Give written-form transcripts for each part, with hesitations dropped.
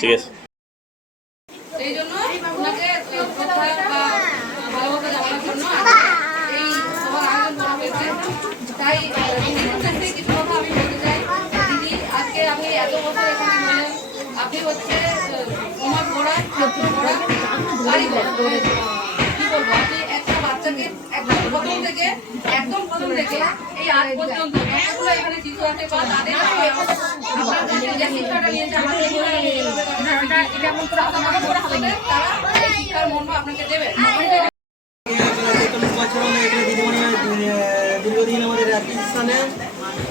ঠিক আছে। এই জন্য ওনাকে ভালোবাসা জানানোর জন্য এই সবার আয়োজন করা হয়েছে। তাই দিদির কিছু কথা আমি বলতে চাই। দিদি, আজকে আপনি এত বছর এখানে হলেন, আপনি হচ্ছে সমাজ গড়ার, ছাত্র গড়ার কারিগর। কি বলবো, আপনি একটা বাচ্চাকে একদম প্রথম থেকে এই আজ পর্যন্ত যতগুলো এখানে শিশু আছে বা তাদের আপনার কাছে যে শিক্ষাটা নিয়েছে আমাদের তারা এই শিক্ষার মর্ম আপনাকে দেবে। দীর্ঘদিন আমাদের একই স্থানে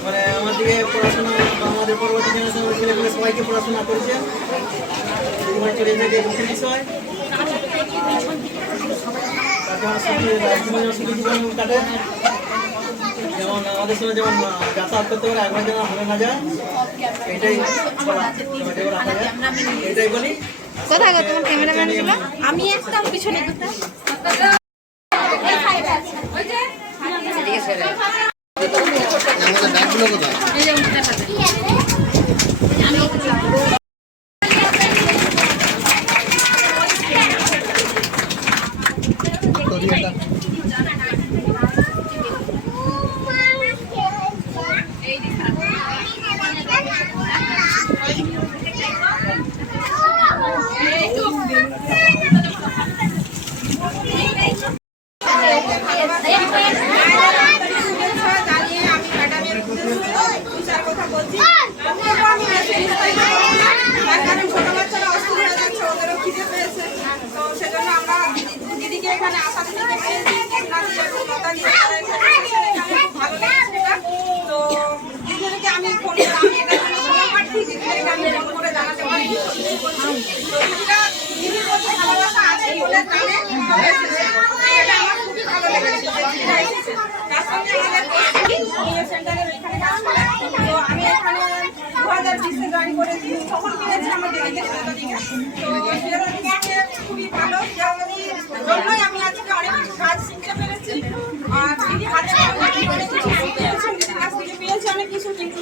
মানে আমাদেরকে পড়াশোনা বা আমাদের পরবর্তী জেনারেশনের ছেলেগুলো সবাইকে পড়াশোনা করেছে। চলে যায় দুঃখের বিষয়, সুখী জীবন কাটে। যেমন আমাদের সঙ্গে যেমন যাতায়াত করতে পারে, একবার যেন ভুলে না যায়, এটাই রাখা যায়, এটাই বলি। কোথায় গো তোমার ক্যামেরাম্যান ছিল? আমি একদম পিছনে দিদিকে এখানে আসা থেকে পেয়েছি, ভালো লেগেছে। তো দিদিকে আমি ফোন এখানে ফোন করে জানাতে পারি। দিদির মধ্যে ভালোবাসা আছে বলে জানে, আমার খুবই ভালো লেগেছে। তার সঙ্গে আমাদের সেন্টারের এখানে কাজ করে। তো আমি এখানে 2020-এ জয়েন করেছি, তখন পেয়েছি আমার দিদিকে খুবই ভালো। জন্যই আমি আজকে অনেক কাজ শিখতে পেরেছি। আর দিদি হাতে অনেক কিছু শিখেছেন, দিদির কাছ থেকে পেয়েছি অনেক কিছু। কিন্তু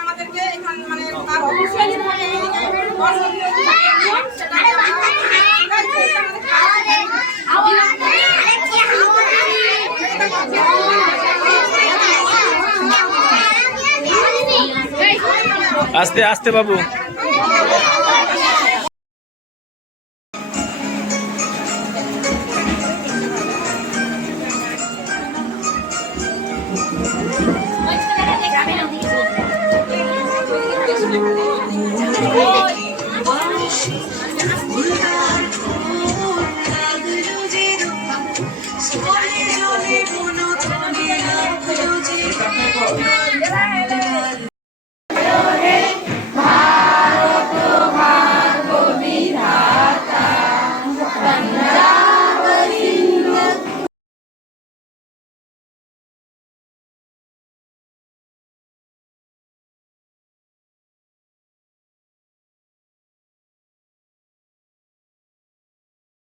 আমাদেরকে এখানে মানে তার অফিসিয়ালি আস্তে আস্তে বাবু।